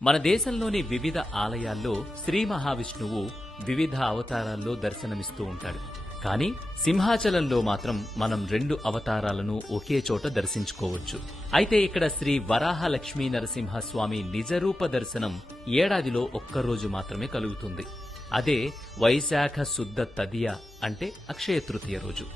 మన దేశంలోని వివిధ ఆలయాల్లో శ్రీ మహావిష్ణువు వివిధ అవతారాల్లో దర్శనమిస్తూ ఉంటాడు. కానీ సింహాచలంలో మాత్రం మనం 2 అవతారాలను ఒకే చోట దర్శించుకోవచ్చు. అయితే ఇక్కడ శ్రీ వరాహ లక్ష్మీ నరసింహస్వామి నిజరూప దర్శనం ఏడాదిలో ఒక్కరోజు మాత్రమే కలుగుతుంది. అదే వైశాఖ శుద్ధ తదియ అంటే అక్షయ తృతీయ రోజు.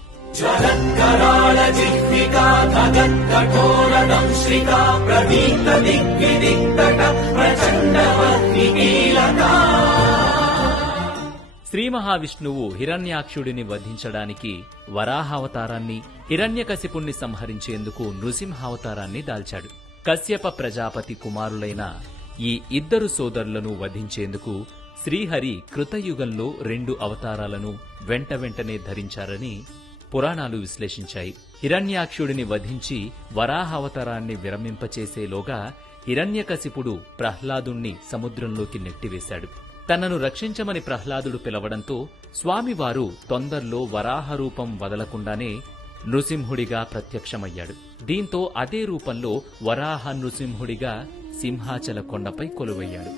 శ్రీ మహావిష్ణువు హిరణ్యాక్షుడిని వధించడానికి వరాహావతారాన్ని, హిరణ్యకశిపుణ్ణి సంహరించేందుకు నృసింహావతారాన్ని దాల్చాడు. కశ్యప ప్రజాపతి కుమారులైన ఈ ఇద్దరు సోదరులను వధించేందుకు శ్రీహరి కృతయుగంలో 2 అవతారాలను వెంటనే ధరించారని పురాణాలు విశ్లేషించాయి. హిరణ్యాక్షుడిని వధించి వరాహావతారాన్ని విరమింపచేసేలోగా హిరణ్యకశిపుడు ప్రహ్లాదుణ్ణి సముద్రంలోకి నెట్టివేశాడు. తనను రక్షించమని ప్రహ్లాదుడు పిలవడంతో స్వామివారు తొందరలో వరాహ రూపం వదలకుండానే నృసింహుడిగా ప్రత్యక్షమయ్యాడు. దీంతో అదే రూపంలో వరాహ నృసింహుడిగా సింహాచల కొండపై కొలువయ్యాడు.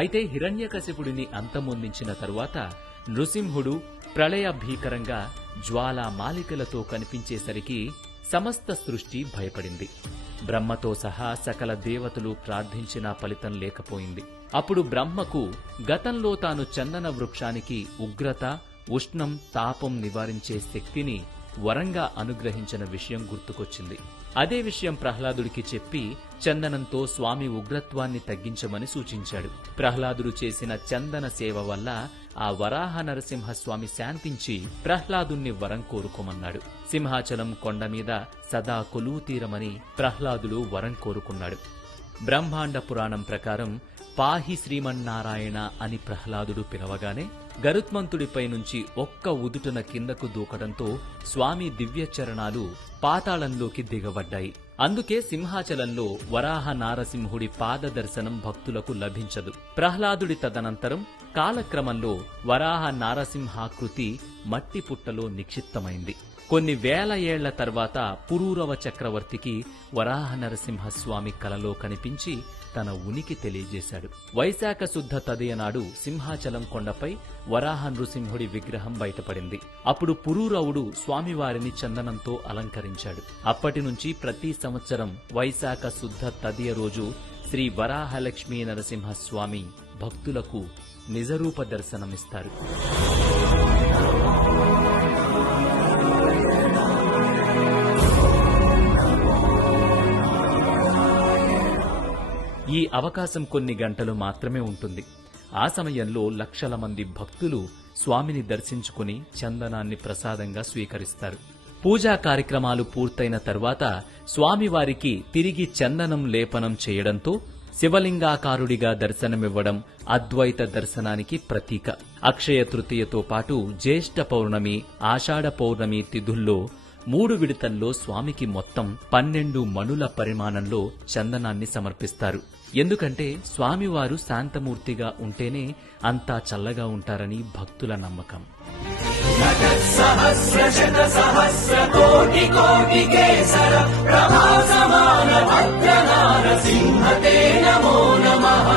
అయితే హిరణ్యకశిపుడిని అంతమొందించిన తరువాత నృసింహుడు ప్రళయ భీకరంగా జ్వాలామాలికలతో కనిపించేసరికి సమస్త సృష్టి భయపడింది. బ్రహ్మతో సహా సకల దేవతలు ప్రార్థించినా ఫలితం లేకపోయింది. అప్పుడు బ్రహ్మకు గతంలో తాను చందన వృక్షానికి ఉగ్రత, ఉష్ణం, తాపం నివారించే శక్తిని వరంగా అనుగ్రహించిన విషయం గుర్తుకొచ్చింది. అదే విషయం ప్రహ్లాదుడికి చెప్పి చందనంతో స్వామి ఉగ్రత్వాన్ని తగ్గించమని సూచించాడు. ప్రహ్లాదుడు చేసిన చందన సేవ వల్ల ఆ వరాహ నరసింహస్వామి శాంతించి ప్రహ్లాదుణ్ణి వరం కోరుకోమన్నాడు. సింహాచలం కొండ మీద సదా కొలువు తీరమని ప్రహ్లాదుడు వరం కోరుకున్నాడు. బ్రహ్మాండ పురాణం ప్రకారం పాహి శ్రీమన్నారాయణ అని ప్రహ్లాదుడు పిలవగానే గరుత్మంతుడిపై నుంచి ఒక్క ఉదుటన కిందకు దూకడంతో స్వామి దివ్య చరణాలు పాతాళంలోకి దిగబడ్డాయి. అందుకే సింహాచలంలో వరాహ నారసింహుడి పాద దర్శనం భక్తులకు లభించదు. ప్రహ్లాదుడి తదనంతరం కాలక్రమంలో వరాహ నారసింహాకృతి మట్టి పుట్టలో నిక్షిప్తమైంది. కొన్ని వేల ఏళ్ల తర్వాత పురూరవ చక్రవర్తికి వరాహ నరసింహస్వామి కలలో కనిపించి తన ఉనికి తెలియజేశాడు. వైశాఖ శుద్ధ తదియ నాడు సింహాచలం కొండపై వరాహ నృసింహుడి విగ్రహం బయటపడింది. అప్పుడు పురూరవుడు స్వామివారిని చందనంతో అలంకరించాడు. అప్పటి నుంచి ప్రతి సంవత్సరం వైశాఖ శుద్ధ తదియ రోజు శ్రీ వరాహలక్ష్మీ నరసింహస్వామి భక్తులకు నిజరూప దర్శనమిస్తారు. ఈ అవకాశం కొన్ని గంటలు మాత్రమే ఉంటుంది. ఆ సమయంలో లక్షల మంది భక్తులు స్వామిని దర్శించుకుని చందనాన్ని ప్రసాదంగా స్వీకరిస్తారు. పూజా కార్యక్రమాలు పూర్తయిన తర్వాత స్వామివారికి తిరిగి చందనం లేపనం చేయడంతో శివలింగాకారుడిగా దర్శనమివ్వడం అద్వైత దర్శనానికి ప్రతీక. అక్షయ తృతీయతో పాటు జ్యేష్ఠ పౌర్ణమి, ఆషాఢ పౌర్ణమి తిథుల్లో 3 విడతల్లో స్వామికి మొత్తం 12 మణుల పరిమాణంలో చందనాన్ని సమర్పిస్తారు. ఎందుకంటే స్వామివారు శాంతమూర్తిగా ఉంటేనే అంతా చల్లగా ఉంటారని భక్తుల నమ్మకం. నమో నమః.